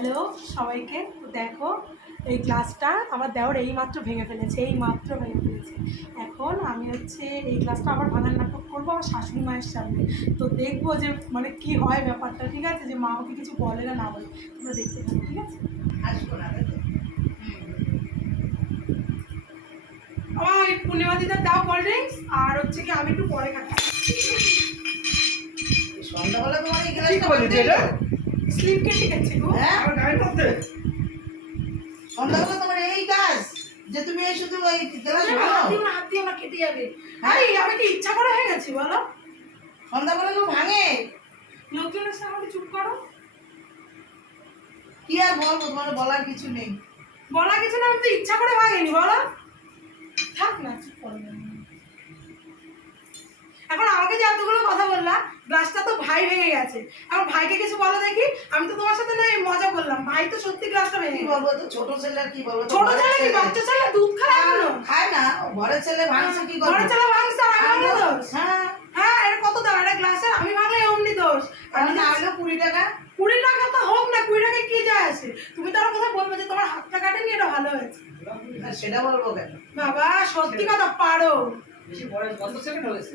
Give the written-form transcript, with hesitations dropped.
Hello সবাইকে। দেখো, এই গ্লাসটা আমার দেওর এইমাত্র ভেঙে ফেলেছে, এখন আমি এই গ্লাসটা আবার ভাঙার নাটক করবো আমার শাশুড়ি মায়ের সামনে। তো দেখবো যে মানে কি হয় ব্যাপারটা, ঠিক আছে? যে মা আমাকে কিছু বলে না বলে, তোমরা দেখতে পাবো, ঠিক আছে? আমার পূর্ণিমা দিদার দাও কোল্ড ড্রিঙ্কস, আর কি আমি একটু পরে খাচ্ছি। সন্ধ্যাবেলা তোমার এই গ্লাসটা স্লিপ কেটে গেছে গো। আমার গাড়ির মধ্যে সন্ধ্যাবেলা তোমার এই কাজ যে তুমি এই শুধু ওই গ্লাস হাত দিয়ে না কেটে যাবে। আরে আমি কি ইচ্ছা করে হয়ে গেছি বলো? সন্ধ্যাবেলা কেউ ভাঙে? লোকজন এসে আমাকে চুপ করো। কি আর বলবো, তোমার বলার কিছু নেই। বলার কিছু না, আমি তো ইচ্ছা করে ভাঙিনি বলো। থাক না, চুপ করো। এখন আমাকে যে এতগুলো কথা বললা, গ্লাসটা তো ভাই ভেঙে গেছে। আমার ভাইকে কিছু বলো দেখি। আমি তো তোমার সাথে না মজা করলাম, ভাই তো সত্যি গ্লাসটা ভেঙে গেছে। বলবো তো ছোট ছেলে আর কি বলবো? ছোট ছেলে কি বাচ্চা ছেলে? দুধ খায় এখনো? খায় না, ঘরের ছেলে ভাঙছে কি করবে? ঘরের ছেলে ভাঙছে আর আমি ভাঙলে দোষ? হ্যাঁ হ্যাঁ, এটা কত দাম? এটা গ্লাসের আমি ভাঙলে অমনি দোষ। আমি না হলেও 20 টাকা। 20 টাকা তো হোক না, 20 টাকা কি যায় আসে? তুমি তার কথা বলবে যে তোমার হাতটা কাটেনি, এটা ভালো হয়েছে। সেটা বলবো কেন? বাবা সত্যি কথা পারো। বেশি বয়স কত সেকেন্ড হয়েছে?